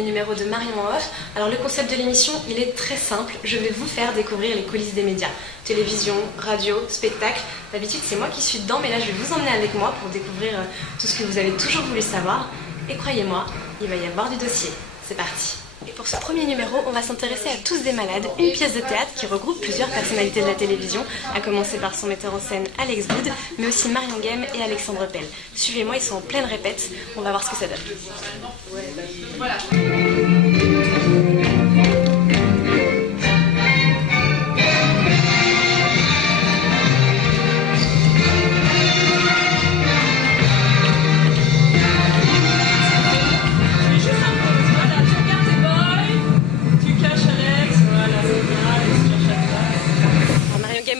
premier numéro de Marion en Off. Alors le concept de l'émission, il est très simple. Je vais vous faire découvrir les coulisses des médias. Télévision, radio, spectacle. D'habitude, c'est moi qui suis dedans, mais là, je vais vous emmener avec moi pour découvrir tout ce que vous avez toujours voulu savoir. Et croyez-moi, il va y avoir du dossier. C'est parti. Et pour ce premier numéro, on va s'intéresser à Tous des malades, une pièce de théâtre qui regroupe plusieurs personnalités de la télévision, à commencer par son metteur en scène Alex Good, mais aussi Marion Guem et Alexandre Pell. Suivez-moi, ils sont en pleine répète, on va voir ce que ça donne. Voilà.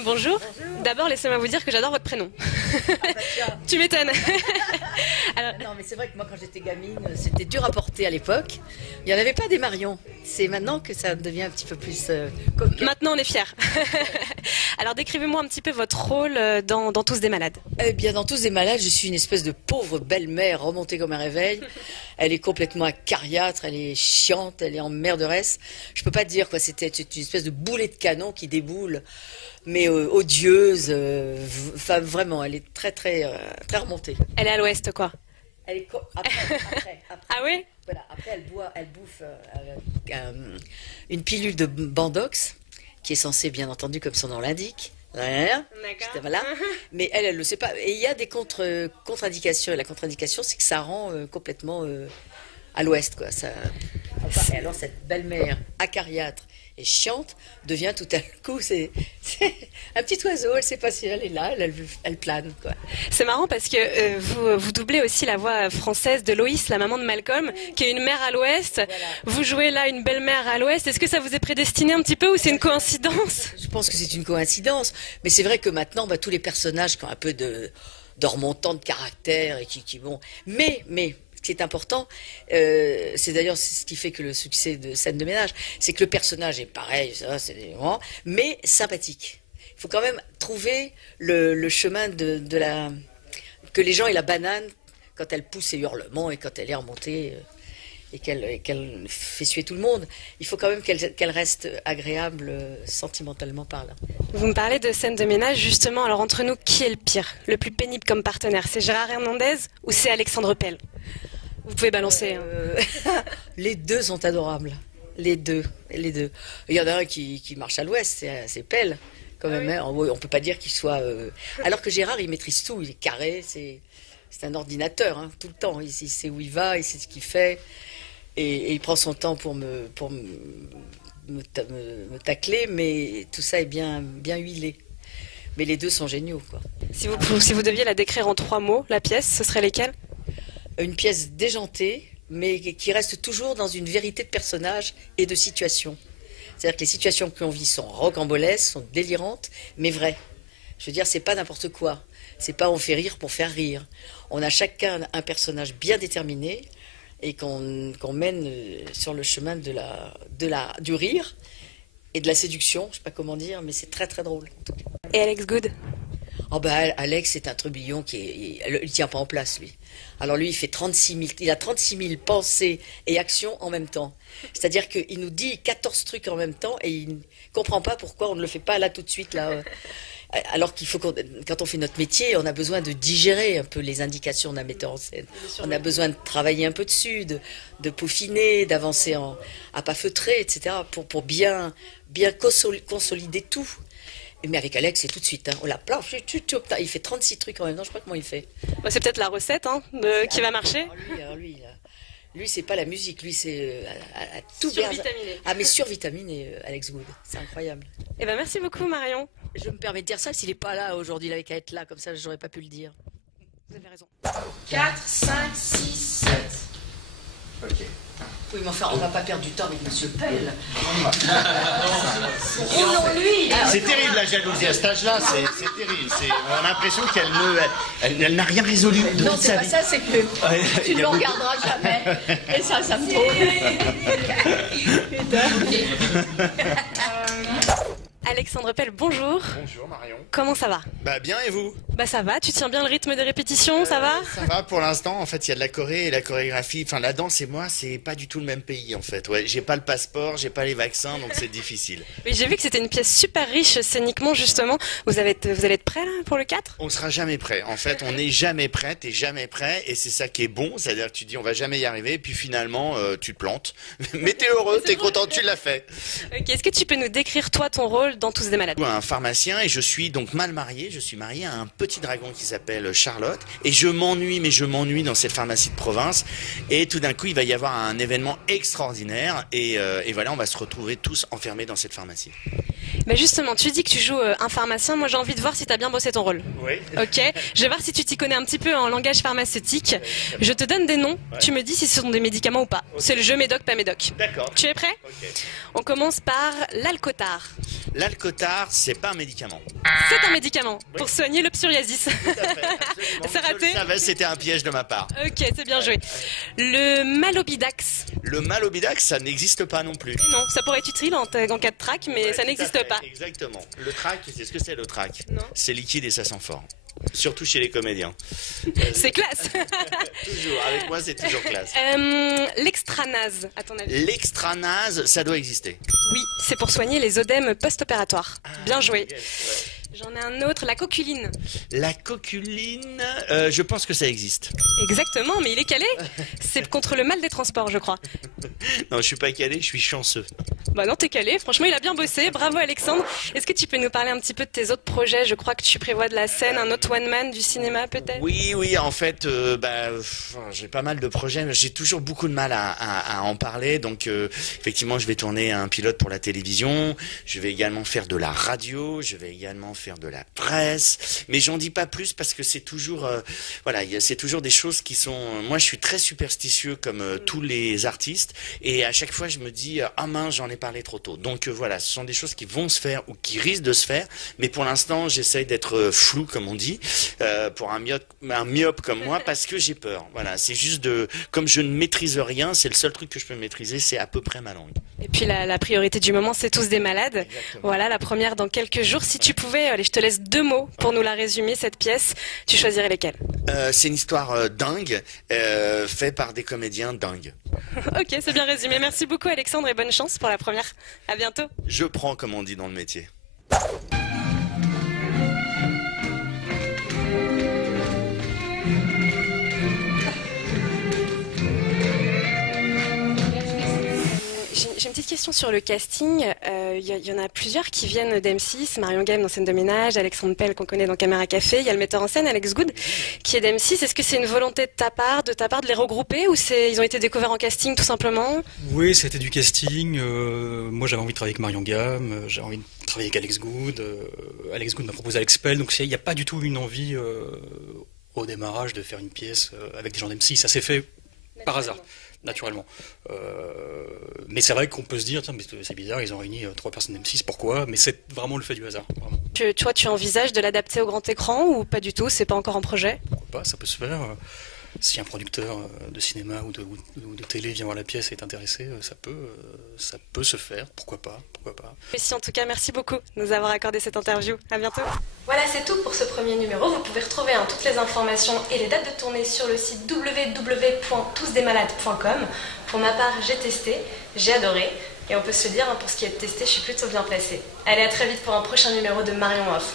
Bonjour. D'abord, laissez-moi vous dire que j'adore votre prénom. Tu m'étonnes. Alors... Non, mais c'est vrai que moi, quand j'étais gamine, c'était dur à porter à l'époque. Il n'y en avait pas des Marion. C'est maintenant que ça devient un petit peu plus... Maintenant, on est fiers. Alors, décrivez-moi un petit peu votre rôle dans Tous des malades. Eh bien, dans Tous des malades, je suis une espèce de pauvre belle-mère remontée comme un réveil. Elle est complètement acariâtre, elle est chiante, elle est en merderesse. Je peux pas te dire quoi, c'était une espèce de boulet de canon qui déboule, mais odieuse. Enfin, vraiment, elle est très remontée. Elle est à l'ouest, quoi. Elle est après. Ah oui? Voilà, après elle bouffe une pilule de Bandox, qui est censée, bien entendu, comme son nom l'indique. Voilà. Mais elle le sait pas. Et il y a des contre-indications. Et la contre-indication, c'est que ça rend complètement à l'ouest, quoi. Ça... Et alors, cette belle-mère acariâtre et chiante devient tout à coup, c'est un petit oiseau. Elle sait pas si elle est là, elle plane, quoi. C'est marrant parce que vous doublez aussi la voix française de Loïs, la maman de Malcolm, qui est une mère à l'ouest. Voilà. Vous jouez là une belle-mère à l'ouest. Est-ce que ça vous est prédestiné un petit peu ou c'est une coïncidence? Je pense que c'est une coïncidence. Mais c'est vrai que maintenant, tous les personnages qui ont un peu de remontant de caractère et qui vont... Mais... Ce qui est important, c'est d'ailleurs ce qui fait que le succès de Scène de ménage, c'est que le personnage est pareil, ça, mais sympathique. Il faut quand même trouver le chemin que les gens aient la banane quand elle pousse ses hurlements et quand elle est remontée et qu'elle fait suer tout le monde. Il faut quand même qu'elle reste agréable sentimentalement parlant. Vous me parlez de Scène de ménage, justement. Alors entre nous, qui est le pire, le plus pénible comme partenaire? C'est Gérard Hernandez ou c'est Alexandre Pell? Vous pouvez balancer. Les deux sont adorables. Les deux. Il y en a un qui marche à l'ouest, c'est Pell, quand même. Hein. On ne peut pas dire qu'il soit... Alors que Gérard, il maîtrise tout. Il est carré, c'est un ordinateur, hein, tout le temps. Il sait où il va, il sait ce qu'il fait. Et il prend son temps pour me tacler, mais tout ça est bien huilé. Mais les deux sont géniaux, quoi. Si vous deviez la décrire en 3 mots, la pièce, ce serait lesquels? Une pièce déjantée, mais qui reste toujours dans une vérité de personnage et de situation. C'est-à-dire que les situations que l'on vit sont rocambolesques, sont délirantes, mais vraies. Je veux dire, c'est pas n'importe quoi. C'est pas on fait rire pour faire rire. On a chacun un personnage bien déterminé et qu'on mène sur le chemin du rire et de la séduction. Je sais pas comment dire, mais c'est très drôle. En tout cas. Et Alex Good? Oh Alex, c'est un trublion il tient pas en place, lui. Alors lui, il a 36 000 pensées et actions en même temps. C'est-à-dire qu'il nous dit 14 trucs en même temps et il ne comprend pas pourquoi on ne le fait pas là tout de suite. Là. Alors qu'il faut quand on fait notre métier, on a besoin de digérer un peu les indications d'un metteur en scène. On a besoin de travailler un peu dessus, de peaufiner, d'avancer à pas feutrer, etc. pour bien consolider tout. Mais avec Alex, c'est tout de suite. Hein. On la planche, il fait 36 trucs en même temps. Je sais pas comment il fait. C'est peut-être la recette qui va marcher. Lui, c'est pas la musique. Lui, c'est tout survitaminé. Mais survitaminé, Alex Good. C'est incroyable. Eh ben, merci beaucoup, Marion. Je me permets de dire ça. S'il n'est pas là aujourd'hui, il avait qu'à être là. Comme ça, j'aurais pas pu le dire. Vous avez raison. 4, 5, 6, 7. Ok. Oui, mais enfin, on va pas perdre du temps avec Monsieur Pell. C'est terrible la jalousie à cet âge-là, c'est terrible. On a l'impression qu'elle n'a rien résolu. Non, c'est pas ça, c'est que tu ne le regarderas jamais. Et ça me trouve. Alexandre Pell, bonjour. Bonjour Marion. Comment ça va? Bah bien et vous? Bah ça va, tu tiens bien le rythme des répétitions, ça va? Ça va pour l'instant, en fait il y a de la choré et la chorégraphie, enfin la danse et moi c'est pas du tout le même pays en fait. Ouais, j'ai pas le passeport, j'ai pas les vaccins donc c'est difficile. Oui, j'ai vu que c'était une pièce super riche scéniquement justement. Vous allez être prêts là pour le 4? On sera jamais prêt, en fait on n'est jamais prêt, t'es jamais prêt et c'est ça qui est bon, c'est-à-dire que tu dis on va jamais y arriver et puis finalement tu te plantes. Mais t'es heureux, t'es content, tu l'as fait. Ok, est-ce que tu peux nous décrire toi ton rôle dans Tous des malades? Un pharmacien et je suis donc mal marié, je suis marié à un petit dragon qui s'appelle Charlotte et je m'ennuie dans cette pharmacie de province et tout d'un coup il va y avoir un événement extraordinaire et voilà on va se retrouver tous enfermés dans cette pharmacie. Mais justement, tu dis que tu joues un pharmacien, moi j'ai envie de voir si tu as bien bossé ton rôle. Oui. Ok, je vais voir si tu t'y connais un petit peu en langage pharmaceutique. Je te donne des noms, tu me dis si ce sont des médicaments ou pas. C'est le jeu médoc, pas médoc. D'accord. Tu es prêt? Ok. On commence par l'Alcotar. L'Alcotar, c'est pas un médicament. C'est un médicament pour soigner le psoriasis. C'est raté? Je le savais, c'était un piège de ma part. Ok, c'est bien joué. Le Malobidax. Le Malobidax, ça n'existe pas non plus. Non, ça pourrait être utile en cas de trac, mais Ouais, ça tout à n'existe fait, pas. Exactement. Le trac, c'est ce que c'est le trac. Non. C'est liquide et ça sent fort. Surtout chez les comédiens. C'est classe. Toujours, avec moi c'est toujours classe. L'extranase, à ton avis? L'extranase, ça doit exister. Oui, c'est pour soigner les œdèmes post-opératoires. Bien joué. Yes, ouais. J'en ai un autre, la coculine. La coculine, je pense que ça existe. Exactement, mais il est calé. C'est contre le mal des transports, je crois. Non, je suis pas calé, je suis chanceux. Bah non, t'es calé. Franchement, il a bien bossé. Bravo, Alexandre. Est-ce que tu peux nous parler un petit peu de tes autres projets? Je crois que tu prévois de la scène, un autre one-man, du cinéma peut-être? Oui, en fait, j'ai pas mal de projets, mais j'ai toujours beaucoup de mal à en parler. Donc, effectivement, je vais tourner un pilote pour la télévision. Je vais également faire de la radio. Je vais également faire de la presse. Mais j'en dis pas plus parce que c'est toujours, c'est toujours des choses qui sont. Moi, je suis très superstitieux comme tous les artistes, et à chaque fois, je me dis, ah mince, j'en ai parlé trop tôt. Donc voilà, ce sont des choses qui vont se faire ou qui risquent de se faire. Mais pour l'instant, j'essaye d'être flou, comme on dit, pour un myope comme moi, parce que j'ai peur. Voilà, c'est juste comme je ne maîtrise rien, c'est le seul truc que je peux maîtriser, c'est à peu près ma langue. Et puis la priorité du moment, c'est Tous des malades. Exactement. Voilà, la première dans quelques jours. Si tu pouvais, allez, je te laisse 2 mots pour nous la résumer, cette pièce. Tu choisirais lesquels? C'est une histoire dingue, faite par des comédiens dingues. Ok, c'est bien résumé. Merci beaucoup, Alexandre, et bonne chance pour la première. À bientôt. Je prends, comme on dit dans le métier. J'ai une petite question sur le casting. Y en a plusieurs qui viennent d'M6. Marion Game dans Scène de ménage, Alexandre Pell qu'on connaît dans Caméra Café. Il y a le metteur en scène, Alex Good, qui est d'M6. Est-ce que c'est une volonté de ta part de les regrouper, ou ils ont été découverts en casting tout simplement? Oui, c'était du casting. Moi, j'avais envie de travailler avec Marion Gamme, j'ai envie de travailler avec Alex Good. Alex Good m'a proposé Alex Pell, donc il n'y a pas du tout une envie au démarrage de faire une pièce avec des gens d'M6. Ça s'est fait par hasard, naturellement. Mais c'est vrai qu'on peut se dire, tiens, mais c'est bizarre, ils ont réuni 3 personnes d'M6, pourquoi? Mais c'est vraiment le fait du hasard. Vraiment. Tu envisages de l'adapter au grand écran ou pas du tout? C'est pas encore en projet? Pourquoi pas, ça peut se faire. Si un producteur de cinéma ou de télé vient voir la pièce et est intéressé, ça peut se faire. Pourquoi pas? Merci en tout cas, merci beaucoup de nous avoir accordé cette interview. À bientôt. Voilà, c'est tout pour ce premier numéro. Vous pouvez retrouver toutes les informations et les dates de tournée sur le site www.tousdesmalades.com. Pour ma part, j'ai testé, j'ai adoré. Et on peut se dire, pour ce qui est de tester, je suis plutôt bien placée. Allez, à très vite pour un prochain numéro de Marion Off.